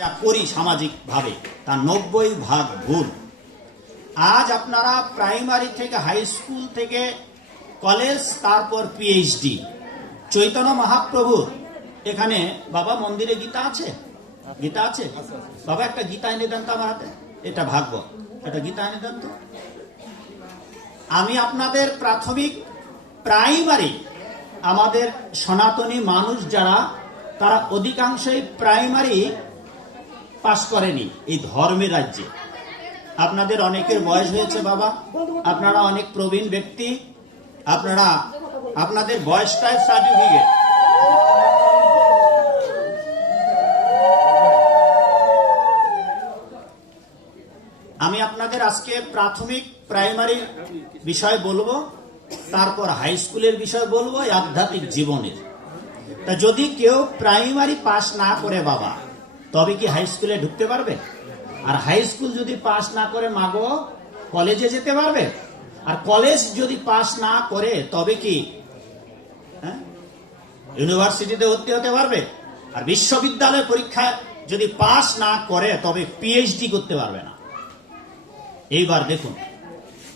যা করি সামাজিকভাবে, তা নব্বই ভাগ ভুল। আজ আপনারা প্রাইমারি থেকে হাই স্কুল থেকে কলেজ, তারপর পিএইচডি চৈতন্য মহাপ্রভু, এখানে বাবা মন্দিরে গীতা আছে? গীতা আছে? বাবা একটা গীতা এনে দেন তো আমার হাতে। এটা ভাগ্য। একটা গীতা এনে দেন তো। আমি আপনাদের প্রাথমিক প্রাইমারি, আমাদের সনাতনী মানুষ যারা, তারা অধিকাংশই প্রাইমারি পাশ করেনি এই ধর্মের রাজ্যে। আপনাদের অনেকের বয়স হয়েছে, বাবা। আপনারা অনেক প্রবীণ ব্যক্তি। আপনারা, আপনাদের বয়সটাই সার্টিফিকেট আমি আপনাদের আজকে প্রাথমিক, প্রাইমারি বিষয় বলব, তারপর হাই স্কুলের বিষয় বলব আধ্যাত্মিক জীবনের। তা যদি কেউ প্রাইমারি পাস না করে, বাবা তবে কি হাই স্কুলে ঢুকতে পারবে? আর হাই স্কুল যদি পাস না করে, মাগো কলেজে যেতে পারবে? আর কলেজ যদি পাস না করে, তবে কি হ্যাঁ? ইউনিভার্সিটিতে ভর্তি হতে পারবে? আর বিশ্ববিদ্যালয় পরীক্ষায় যদি পাস না করে, তবে পিএইচডি করতে পারবে না। এইবার দেখুন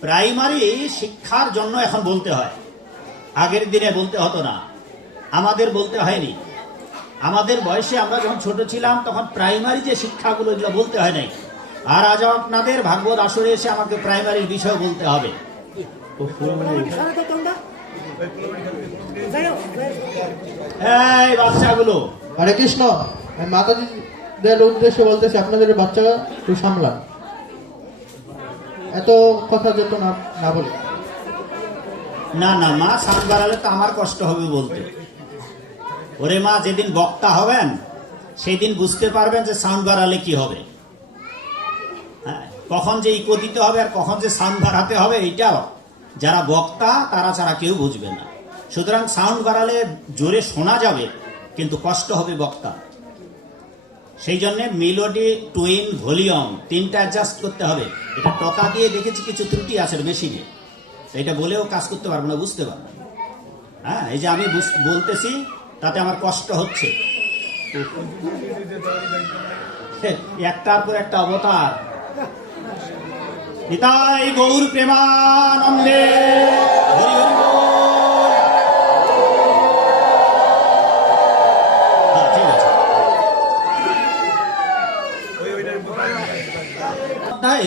প্রাইমারি শিক্ষার জন্য এখন বলতে হয়। আগের দিনে বলতে হতো না। আমাদের বলতে হয়নি। আমাদের বয়সে আমরা যখন ছোট ছিলাম তখন প্রাইমারি যে শিক্ষাগুলো এগুলো বলতে হয় নাই। আর আজ আপনাদের ভাগবত আসরে এসে আমাকে প্রাইমারির বিষয় বলতে হবে। এই বাচ্চাগুলো। হরে কৃষ্ণ মাতাজিদের উদ্দেশ্যে বলতেছি আপনাদের বাচ্চা একটু সামলান। এত কথা যেত না না বলে। না না মা বাড়ালে তো আমার কষ্ট হবে বলতে। ওরে মা যেদিন বক্তা হবেন সেই দিন বুঝতে পারবেন যে সাউন্ড বাড়ালে কি হবে। হ্যাঁ, কখন যে ইকো দিতে হবে আর কখন যে সাউন্ড বাড়াতে হবে এইটাও যারা বক্তা তারা ছাড়া কেউ বুঝবে না। সুতরাং সাউন্ড বাড়ালে জোরে শোনা যাবে কিন্তু কষ্ট হবে বক্তা। সেই জন্য মেলোডি টুইন ভলিউম তিনটা অ্যাডজাস্ট করতে হবে। এটা টকা দিয়ে দেখেছি কিছু ত্রুটি আছে মেশিনে। এটা বলেও কাজ করতে পারব না বুঝতে পারব হ্যাঁ এই যে আমি বলতেছি তাতে আমার কষ্ট হচ্ছে। একটার পর একটা অবতার। নিতাই গৌর প্রেমানন্দে। হ্যাঁ,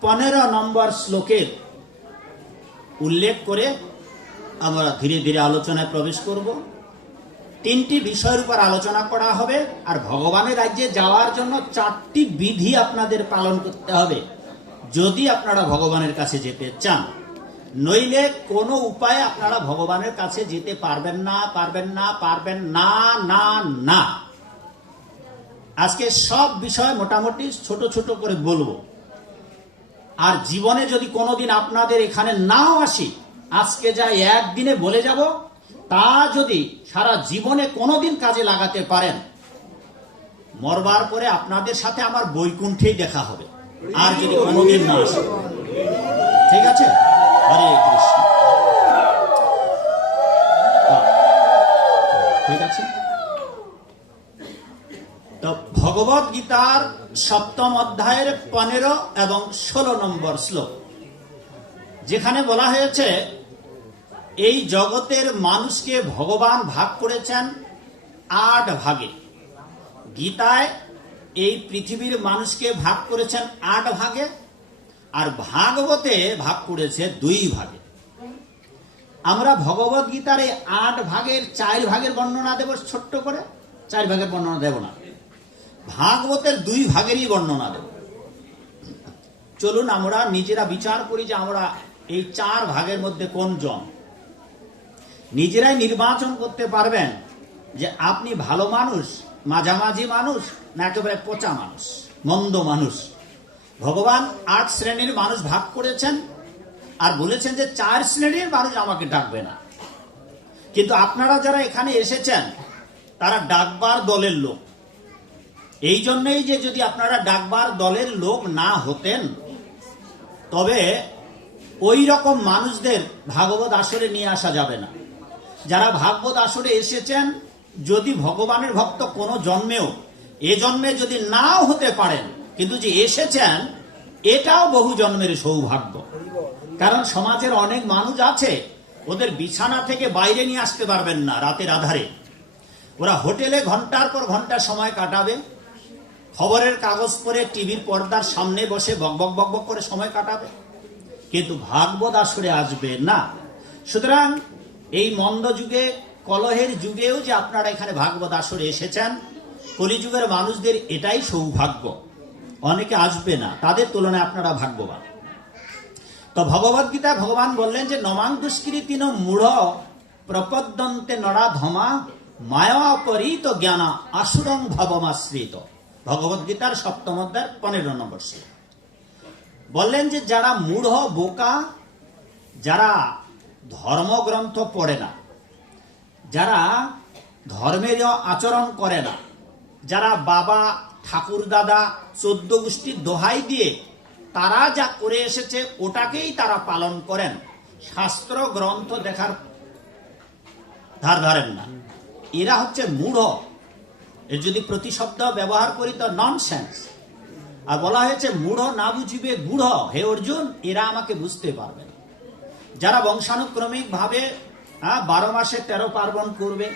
পনেরো নম্বর শ্লোকের উল্লেখ করে আমরা ধীরে ধীরে আলোচনায় প্রবেশ করব। তিনটি বিষয়ের উপর আলোচনা করা হবে, আর ভগবানের রাজ্যে যাওয়ার জন্য চারটি বিধি আপনাদের পালন করতে হবে, যদি আপনারা ভগবানের কাছে যেতে চান। নইলে কোনো উপায়ে আপনারা ভগবানের কাছে যেতে পারবেন না পারবেন না পারবেন না না না। আজকে সব বিষয় মোটামুটি ছোট ছোট করে বলব। আর জীবনে যদি কোনোদিন আপনাদের এখানে নাও আসি, আজকে যা একদিনে বলে যাব তা যদি সারা জীবনে কোনোদিন কাজে লাগাতে পারেন, মরবার পরে আপনাদের সাথে আমার বৈকুণ্ঠেই দেখা হবে। আর যদি কোনোদিন না আসে। ঠিক আছে। ঠিক আছে? তো ভগবত গীতার সপ্তম অধ্যায়ের পনেরো এবং ষোলো নম্বর শ্লোক, যেখানে বলা হয়েছে এই জগতের মানুষকে ভগবান ভাগ করেছেন আট ভাগে। গীতায় এই পৃথিবীর মানুষকে ভাগ করেছেন আট ভাগে আর ভাগবতে ভাগ করেছে দুই ভাগে। আমরা ভগবত গীতার এই আট ভাগের চার ভাগের বর্ণনা দেব ছোট্ট করে? চার ভাগের বর্ণনা দেব না। ভাগবতের দুই ভাগেরই বর্ণনা দেব। চলুন আমরা নিজেরা বিচার করি যে আমরা এই চার ভাগের মধ্যে কোন জন? নিজেরাই নির্বাচন করতে পারবেন যে আপনি ভালো মানুষ, মাঝামাঝি মানুষ, না একেবারে পচা মানুষ, মন্দ মানুষ। ভগবান আট শ্রেণির মানুষ ভাগ করেছেন আর বলেছেন যে চার শ্রেণির মানুষ আমাকে ডাকবে না। কিন্তু আপনারা যারা এখানে এসেছেন, তারা ডাকবার দলের লোক। এই জন্যই যে যদি আপনারা ডাকবার দলের লোক না হতেন, তবে ওই রকম মানুষদের ভাগবত আসরে নিয়ে আসা যাবে না। যারা ভাগবত আসরে এসেছেন, যদি ভগবানের ভক্ত কোনো জন্মেও, এ জন্মে যদি নাও হতে পারেন, কিন্তু যে এসেছেন, এটাও বহু জন্মের সৌভাগ্য। কারণ সমাজের অনেক মানুষ আছে, ওদের বিছানা থেকে বাইরে নিয়ে আসতে পারবেন না রাতের আধারে। ওরা হোটেলে ঘণ্টার পর ঘণ্টা সময় কাটাবে, খবরের কাগজ পরে টিভির পর্দার সামনে বসে বকবক বকবক করে সময় কাটাবে। কিন্তু ভাগবত আসরে আসবে না। সুতরাং এই মন্দ যুগে, কলহের যুগেও যে আপনারা এখানে ভাগবত আসরে এসেছেন, কলিযুগের মানুষদের এটাই সৌভাগ্য। অনেকে আসবে না, তাদের তুলনায় আপনারা ভাগ্যবান। তো ভগবদ গীতা ভগবান বললেন যে, নমাং দুষ্কৃতিন মূঢ় প্রপদ্যন্তে নড়া ধমা, মায়া অপরিত জ্ঞানা আসুরং ভবমাশ্রিত। ভগবদ গীতার সপ্তম অধ্যায়ের পনেরো নম্বর শ্লোক। বললেন যে, যারা মূঢ়, বোকা, যারা ধর্মগ্রন্থ পড়ে না। যারা ধর্মের আচরণ করে না, যারা বাবা, ঠাকুর, দাদা, চোদ্দ গোষ্ঠীর দোহাই দিয়ে তারা যা করে এসেছে ওটাকেই তারা পালন করেন। শাস্ত্র গ্রন্থ দেখার ধার ধারেন না। এরা হচ্ছে মূঢ়। এর যদি প্রতিশব্দ ব্যবহার করি তো ননসেন্স আর বলা হয়েছে, মূঢ় না বুঝিবে, গুঢ়। হে অর্জুন, এরা আমাকে বুঝতে পারবে যারা বংশানুক্রমিক ভাবে হ্যাঁ, বারো মাসে তেরো পার্বণ করবে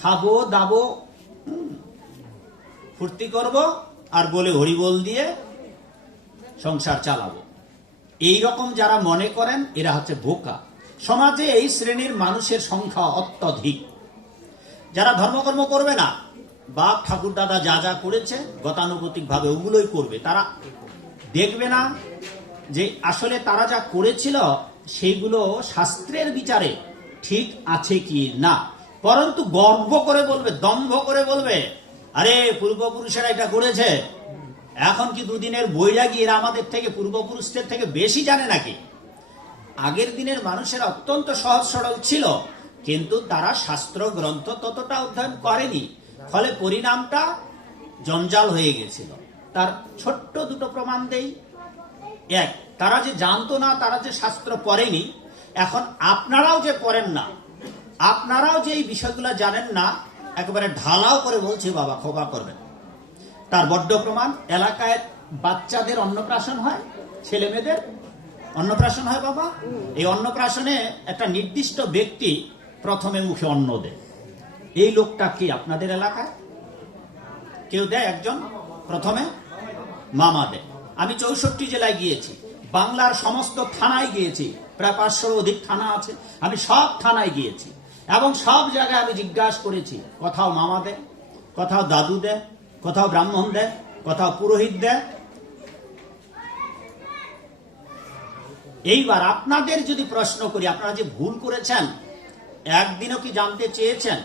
খাব দাবো ফুর্তি করব আর বলে হরিবোল দিয়ে সংসার চালাবো। এই রকম যারা মনে করেন এরা হচ্ছে বোকা। সমাজে এই শ্রেণির মানুষের সংখ্যা অত্যধিক। যারা ধর্মকর্ম করবে না বাপ ঠাকুর দাদা যা যা করেছে গতানুগতিক ভাবে ওগুলোই করবে। তারা দেখবে না যে আসলে তারা যা করেছিল সেইগুলো শাস্ত্রের বিচারে ঠিক আছে কি না। পরন্তু গর্ব করে বলবে, দম্ভ করে বলবে, আরে, পূর্বপুরুষেরা এটা করেছে। এখন কি দুদিনের বৈরাগী এরা আমাদের থেকে, পূর্বপুরুষদের থেকে বেশি জানে নাকি? আগের দিনের মানুষের অত্যন্ত সহজ সরল ছিল, কিন্তু তারা শাস্ত্র গ্রন্থ ততটা অধ্যয়ন করেনি, ফলে পরিণামটা জঞ্জাল হয়ে গেছিল। তার ছোট্ট দুটো প্রমাণ দেই। এক, তারা যে জানতো না, তারা যে শাস্ত্র পড়েনি, এখন আপনারাও যে পড়েন না, আপনারাও যে এই বিষয়গুলো জানেন না, একেবারে ঢালাও করে বলছে, বাবা খোবা করবেন। তার বড্ড প্রমাণ, এলাকায় বাচ্চাদের অন্নপ্রাশন হয় ছেলে মেয়েদের অন্নপ্রাশন হয়, বাবা। এই অন্নপ্রাশনে একটা নির্দিষ্ট ব্যক্তি প্রথমে মুখে অন্ন দেয়। এই লোকটা কি আপনাদের এলাকায়? কেউ দেয় একজন? প্রথমে মামা দেয়। আমি চৌষট্টি জেলায় গিয়েছি। বাংলার সমস্ত থানায় গিয়েছি। প্রায় পাঁচশোর অধিক থানা আছে। আমি সব থানায় গিয়েছি। এবং সব জায়গায় আমি জিজ্ঞাসা করেছি, কোথাও মামা দেয়, কোথাও দাদু দেয়, কোথাও ব্রাহ্মণ দেয়, কোথাও পুরোহিত দেয়। এইবার আপনাদের যদি প্রশ্ন করি, আপনারা যে ভুল করেছেন, একদিনও কি জানতে চেয়েছেন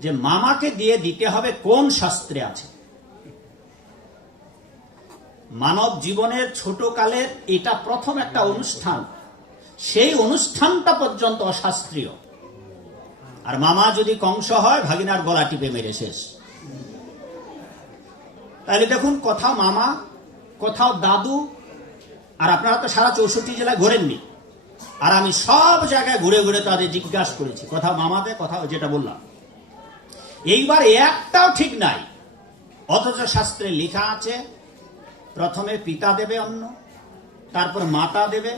যে মামাকে দিয়ে দিতে হবে কোন শাস্ত্রে আছে? মানব জীবনের ছোট কালের এটা প্রথম একটা অনুষ্ঠান। সেই অনুষ্ঠানটা পর্যন্ত অশাস্ত্রীয়। আর মামা যদি কংস হয়, ভাগিনার গলা টিপে মেরে শেষ। তাহলে দেখুন, কোথাও মামা, কোথাও দাদু, আর আপনারা তো সারা চৌষট্টি জেলায় ঘোরেননি। আর আমি সব জায়গায় ঘুরে ঘুরে তাদের জিজ্ঞাসা করেছি, কোথাও মামাতে কোথাও যেটা বললাম। এইবার একটাও ঠিক নাই। অথচ শাস্ত্রে লেখা আছে প্রথমে পিতা দেবে অন্ন, তারপর মাতা দেবে,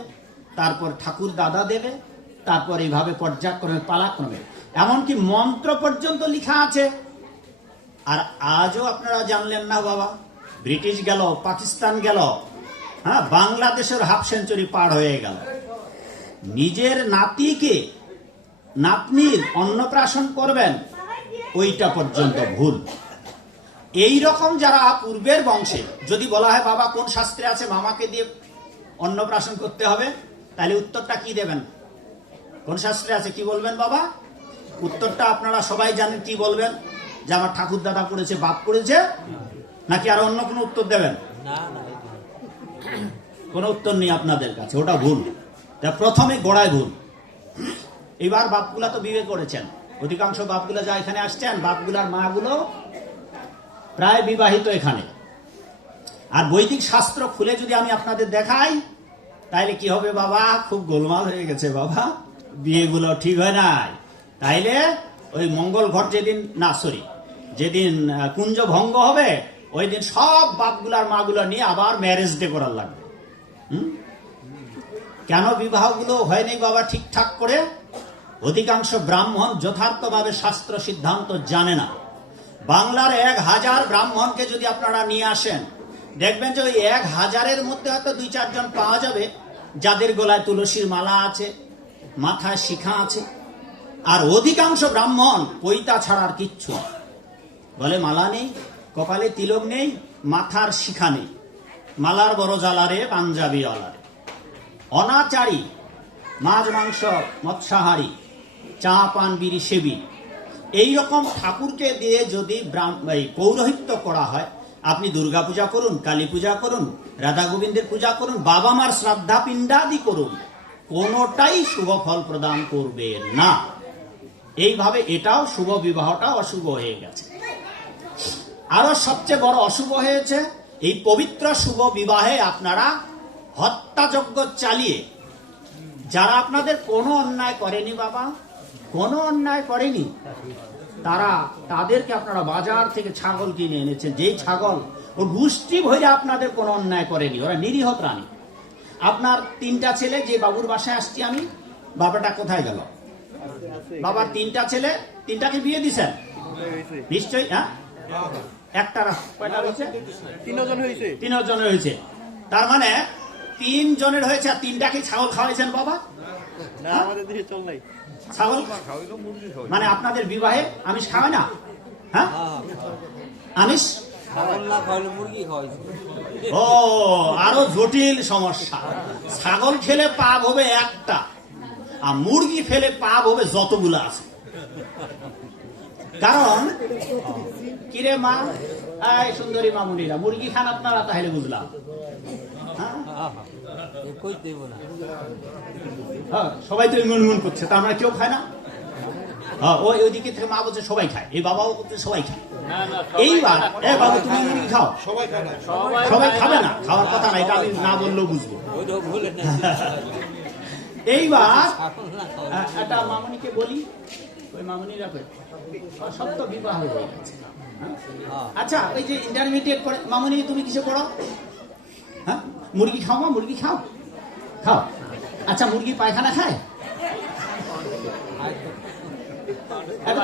তারপর ঠাকুর দাদা দেবে, তারপর এইভাবে পর্যায়ক্রমে, পালাক্রমে। এমনকি মন্ত্র পর্যন্ত লেখা আছে। আর আজও আপনারা জানলেন না বাবা, ব্রিটিশ গেল, পাকিস্তান গেল হ্যাঁ বাংলাদেশের হাফ সেঞ্চুরি পার হয়ে গেল। নিজের নাতিকে, নাতনির অন্নপ্রাশন করবেন, ওইটা পর্যন্ত ভুল। এই রকম যারা পূর্বের বংশে যদি বলা হয় বাবা কোন শাস্ত্রে আছে মামাকে দিয়ে অন্নপ্রাশন করতে হবে তাহলে উত্তরটা কি দেবেন? কোন শাস্ত্রে আছে কি বলবেন বাবা? উত্তরটা আপনারা সবাই জানেন কি বলবেন? যে আমার ঠাকুর দাদা করেছে বাপ করেছে নাকি আর অন্য কোনো উত্তর দেবেন? কোনো উত্তর নেই আপনাদের কাছে ওটা ভুল। তা প্রথমে গোড়ায় ভুল। এবার বাপগুলা তো বিয়ে করেছেন। অধিকাংশ বাপগুলা যা এখানে আসছেন বাপগুলার মাগুলো প্রায় বিবাহিত এখানে। আর বৈদিক শাস্ত্র খুলে যদি আমি আপনাদের দেখাই, তাইলে কি হবে বাবা? খুব গোলমাল হয়ে গেছে বাবা। বিয়েগুলো ঠিক হয় নাই। তাইলে ওই মঙ্গল ঘট যেদিন, না, সরি, যেদিন কুঞ্জ ভঙ্গ হবে, ওই দিন সব বাপগুলার মাগুলো নিয়ে আবার ম্যারেজ ডে করার লাগবে? কেন বিবাহগুলো হয়নি বাবা ঠিকঠাক করে? অধিকাংশ ব্রাহ্মণ যথার্থভাবে শাস্ত্র সিদ্ধান্ত জানে না। বাংলার এক হাজার ব্রাহ্মণকে যদি আপনারা নিয়ে আসেন, দেখবেন যে ওই এক হাজারের মধ্যে হয়তো দুই চারজন পাওয়া যাবে, যাদের গলায় তুলসীর মালা আছে, মাথায় শিখা আছে। আর অধিকাংশ ব্রাহ্মণ পৈতা ছাড়ার কিচ্ছু বলে মালা নেই, কপালে তিলক নেই, মাথার শিখা নেই। মালার বড় জ্বালারে, পাঞ্জাবি অলারে অনাচারী, মাছ, মাংস, মৎস্যাহারী, চা, পান, বিড়ি, সেবী। এই রকম ঠাকুরকে দিয়ে যদি পৌরোহিত্য করা হয়, আপনি দুর্গা পূজা করুন, কালী পূজা করুন, রাধা গোবিন্দের পূজা করুন, বাবা মার শ্রদ্ধা পিণ্ডাদি করুন, কোনোটাই শুভ ফল প্রদান করবে না। এইভাবে এটাও শুভ বিবাহটা অশুভ হয়ে গেছে। আরও সবচেয়ে বড় অশুভ হয়েছে, এই পবিত্র শুভ বিবাহে আপনারা হত্যাযজ্ঞ চালিয়ে, যারা আপনাদের কোনো অন্যায় করেনি বাবা কোনো অন্যায় করেনি। তারা তাদেরকে আপনারা বাজার থেকে ছাগল কিনে এনেছেন। যেই ছাগল ও গোষ্ঠী ভরে আপনাদের কোনো অন্যায় করেনি। ওরা নিরীহ প্রাণী। আপনার তিনটা ছেলে যে বাবুর বাসায় আসছি আমি বাবাটা কোথায় গেল? বাবার তিনটা ছেলে তিনটাকে বিয়ে দিছেন? নিশ্চয়ই হ্যাঁ? একটা কয়টা হয়েছে তিনজন হয়েছে। তিন হয়েছে। তার মানে তিন জনের হয়েছে আর তিনটাকে ছাগল খাওয়াইছেন বাবা? মানে আপনাদের বিবাহে আমিষ খাওয়ায় না? হ্যাঁ? আমিষ? ও আরও জটিল সমস্যা। ছাগল খেলে পাপ হবে একটা আর মুরগি ফেলে পাপ হবে যতগুলো আছে। কারণ কিরে মা? এই সুন্দরী মামুনিরা মুরগি খান আপনারা তাহলে বুঝলাম। হ্যাঁ? হ্যাঁ, সবাই তো গুনগুন করছে তার মানে কেউ খায় না? হ্যাঁ, ওই ওইদিকে থেকে মা বলছে সবাই খায় এই বাবাও বলছে সবাই খায়। এইবার এ বাবু তুমি মুরগি খাও? সবাই খাবে না। খাওয়ার কথা না এটা আমি না বললেও বুঝব। ওই তো বলে এইবার একটা মামনিকে ওই সব তো বিবাহ হয়ে গেছে। আচ্ছা ওই যে ইন্টারমিডিয়েট করে, মামনি, তুমি কিসে পড়ো? হ্যাঁ? মুরগি খাও মা, মুরগি খাও? খাও। আচ্ছা মুরগি পায়খানা খায়?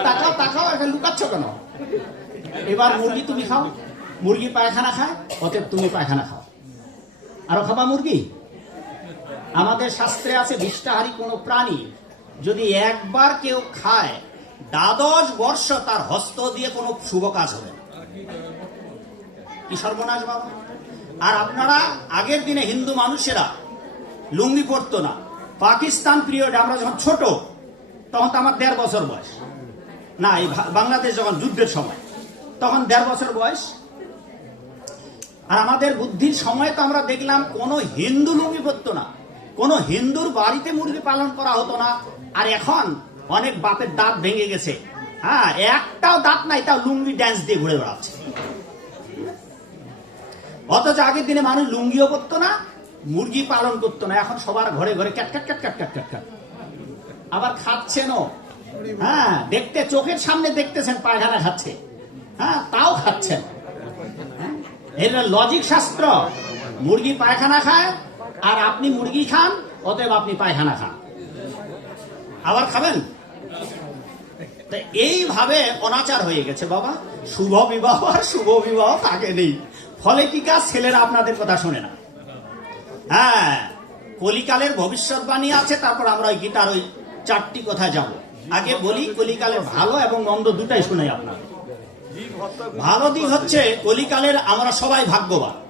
তাকাও তাকাও একটা লুকাচ্ছ কেন? এবার মুরগি তুমি খাও, মুরগি পায়খানা খায়, অতএব তুমি পায়খানা খাও। আরও খাবা মুরগি? আমাদের শাস্ত্রে আছে বিষ্টাহারী কোনো প্রাণী যদি একবার কেউ খায় দ্বাদশ বর্ষ তার হস্ত দিয়ে কোনো শুভ কাজ হবে কি সর্বনাশ বাবা? আর আপনারা আগের দিনে হিন্দু মানুষেরা লুঙ্গি পরতো না। পাকিস্তান পিরিয়ডে আমরা যখন ছোট, তখন তো আমার দেড় বছর বয়স। না, এই বাংলাদেশ যখন যুদ্ধের সময়, তখন দেড় বছর বয়স। আর আমাদের বুদ্ধির সময় তো আমরা দেখলাম, কোন হিন্দু লুঙ্গি পরতো না। কোন হিন্দুর বাড়িতে মুরগি পালন করা হতো না। আর এখন অনেক বাপের দাঁত ভেঙে গেছে। হ্যাঁ একটাও দাঁত নাই, তাও লুঙ্গি ড্যান্স দিয়ে ঘুরে বেড়াচ্ছে। অথচ আগের দিনে মানুষ লুঙ্গিও করতো না, মুরগি পালন করতো না, এখন সবার ঘরে ঘরে cat cat cat cat cat cat cat. আবার খাচ্ছেনও। হ্যাঁ দেখতে, চোখের সামনে দেখতেছেন, পায়খানা খাচ্ছে। হ্যাঁ তাও খাচ্ছেন। হ্যাঁ? এটা লজিক শাস্ত্র। মুরগি পায়খানা খায়, আর আপনি মুরগি খান, অতএব আপনি পায়খানা খান। আবার খাবেন? তা এইভাবে অনাচার হয়ে গেছে, বাবা। শুভ বিবাহ আর শুভ বিবাহ তাকে নেই। ফলে কি কাজ? ছেলেরা আপনাদের কথা শোনে না। হ্যাঁ কলিকালের ভবিষ্যৎবাণী আছে, তারপর আমরা ওই গীতার ওই চারটি কথা যাব। আগে বলি, কলিকালের ভালো এবং মন্দ দুটাই শোনাই আপনাদের। ভালো দিক হচ্ছে, কলিকালের আমরা সবাই ভাগ্যবান।